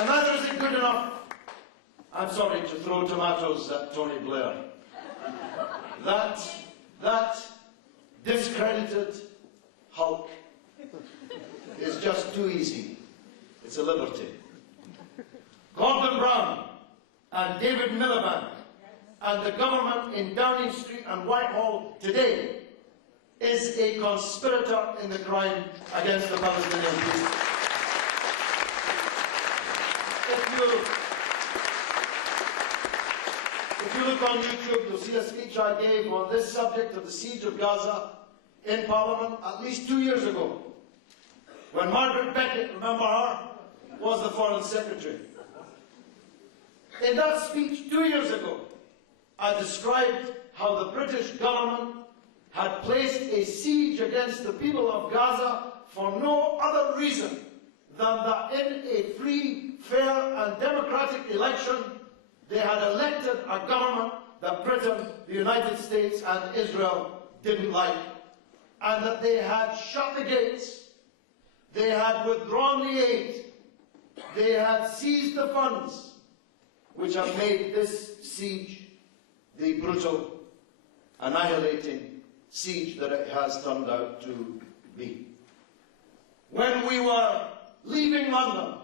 And neither is it good enough, I'm sorry to throw tomatoes at Tony Blair, that discredited hulk is just too easy. It's a liberty. Gordon Brown and David Miliband and the government in Downing Street and Whitehall today is a conspirator in the crime against the Palestinian people. If you look on YouTube, you'll see a speech I gave on this subject of the siege of Gaza in Parliament at least 2 years ago, when Margaret Beckett, remember her, was the Foreign Secretary. In that speech 2 years ago, I described how the British government had placed a siege against the people of Gaza for no other reason than that in a free, fair and democratic election they had elected a government that Britain, the United States and Israel didn't like, and that they had shut the gates, they had withdrawn the aid, they had seized the funds, which have made this siege the brutal, annihilating siege that it has turned out to be. When we were leaving London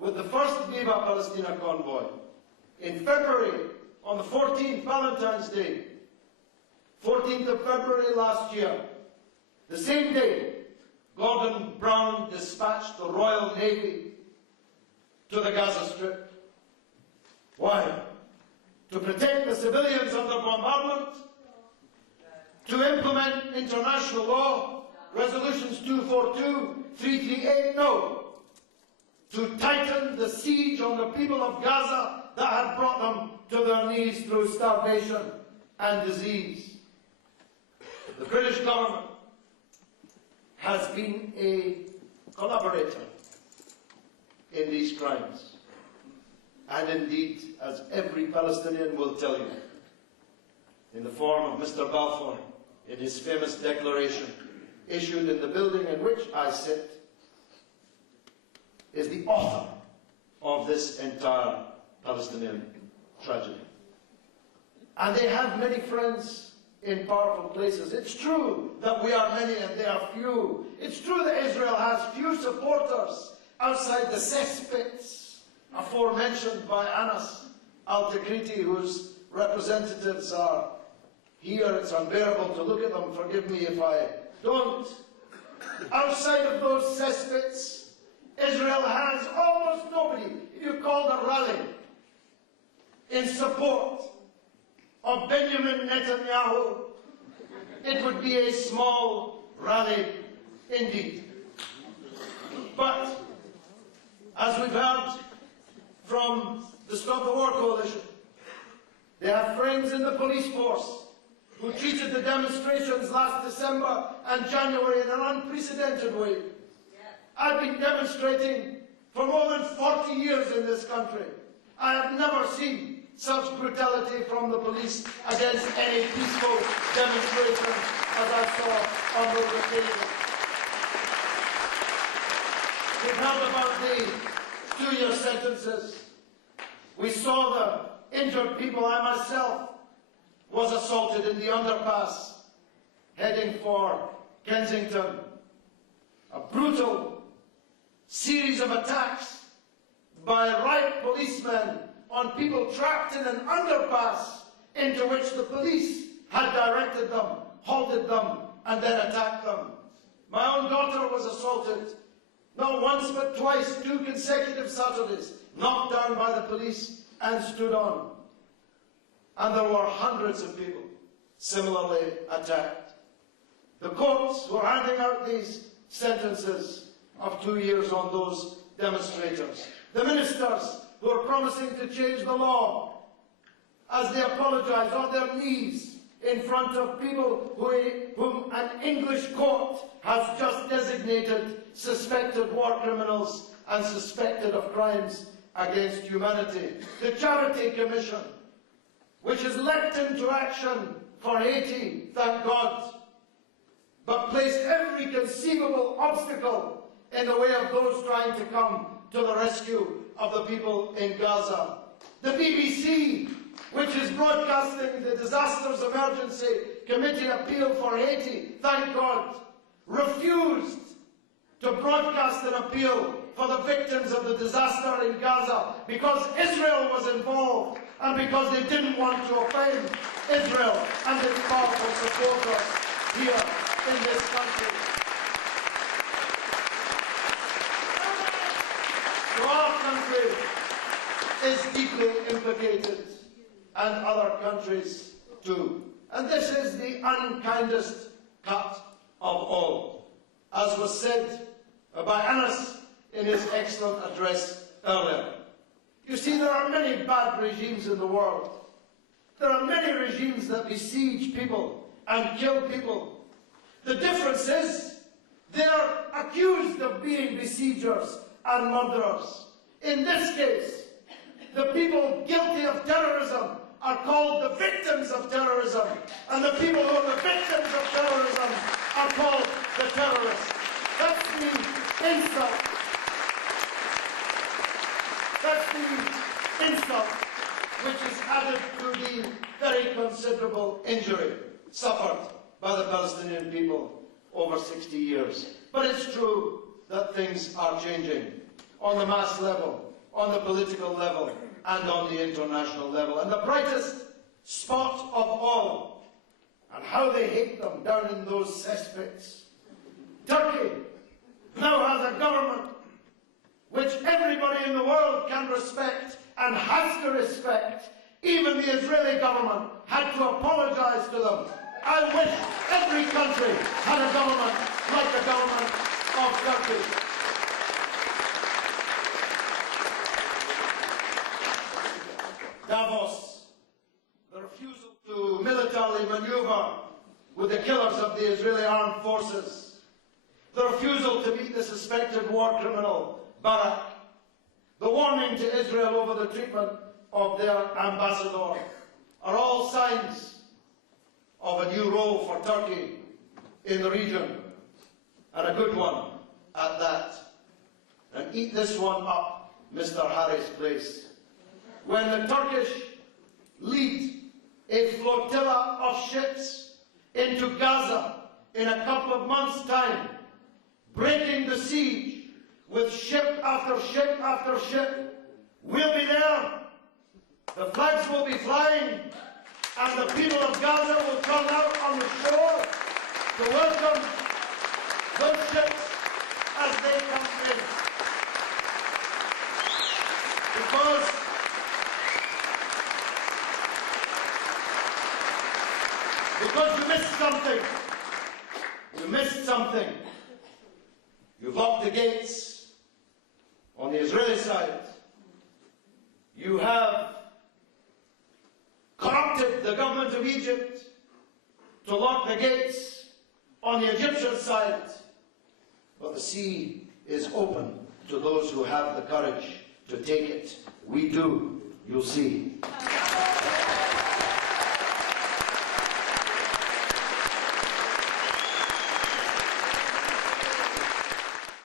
with the first Viva Palestina convoy, in February, on the 14th, Valentine's Day, 14th of February last year, the same day, Gordon Brown dispatched the Royal Navy to the Gaza Strip. Why? To protect the civilians under bombardment, to implement international law, resolutions 242, 338, no. To tighten the siege on the people of Gaza that had brought them to their knees through starvation and disease. The British government has been a collaborator in these crimes. And indeed, as every Palestinian will tell you, in the form of Mr. Balfour, in his famous declaration issued in the building in which I sit, is the author of this entire Palestinian tragedy. And they have many friends in powerful places. It's true that we are many and they are few. It's true that Israel has few supporters outside the cesspits aforementioned by Anas al-Takriti, whose representatives are here. It's unbearable to look at them. Forgive me if I don't. Outside of those cesspits, Israel has almost nobody. If you called a rally in support of Benjamin Netanyahu, it would be a small rally indeed. But, as we've heard from the Stop the War Coalition, they have friends in the police force who treated the demonstrations last December and January in an unprecedented way. I've been demonstrating for more than 40 years in this country. I have never seen such brutality from the police against any peaceful demonstration as I saw on those occasions. We've heard about the 2-year sentences. We saw the injured people. I myself was assaulted in the underpass heading for Kensington. A brutal series of attacks by riot policemen on people trapped in an underpass into which the police had directed them, halted them, and then attacked them. My own daughter was assaulted, not once but twice, 2 consecutive Saturdays, knocked down by the police and stood on. And there were hundreds of people similarly attacked. The courts were handing out these sentences of 2 years on those demonstrators. The ministers who are promising to change the law as they apologise on their knees in front of people whom an English court has just designated suspected war criminals and suspected of crimes against humanity. The Charity Commission, which has leapt into action for Haiti, thank God, but placed every conceivable obstacle in the way of those trying to come to the rescue of the people in Gaza. The BBC, which is broadcasting the Disasters Emergency Committee appeal for Haiti, thank God, refused to broadcast an appeal for the victims of the disaster in Gaza because Israel was involved and because they didn't want to offend Israel and its powerful supporters here in this country. So our country is deeply implicated, and other countries too. And this is the unkindest cut of all, as was said by Anas in his excellent address earlier. You see, there are many bad regimes in the world. There are many regimes that besiege people and kill people. The difference is they are accused of being besiegers and murderers. In this case, the people guilty of terrorism are called the victims of terrorism, and the people who are the victims of terrorism are called the terrorists. That's the insult. That's the insult which is added to the very considerable injury suffered by the Palestinian people over 60 years. But it's true that things are changing on the mass level, on the political level, and on the international level. And the brightest spot of all, and how they hate them down in those cesspits. Turkey now has a government which everybody in the world can respect and has to respect. Even the Israeli government had to apologize to them. I wish every country had a government like the government of Turkey. Davos, the refusal to militarily maneuver with the killers of the Israeli armed forces, the refusal to meet the suspected war criminal Barak, the warning to Israel over the treatment of their ambassador, are all signs of a new role for Turkey in the region, and a good one at that. And eat this one up, Mr. Harry's place. When the Turkish lead a flotilla of ships into Gaza in a couple of months' time, breaking the siege with ship after ship after ship, we'll be there. The flags will be flying, and the people of Gaza will come out on the shore to welcome those ships as they come in. Because you missed something. You missed something. You've locked the gates on the Israeli side. You have corrupted the government of Egypt to lock the gates on the Egyptian side. But the sea is open to those who have the courage to take it. We do, you'll see.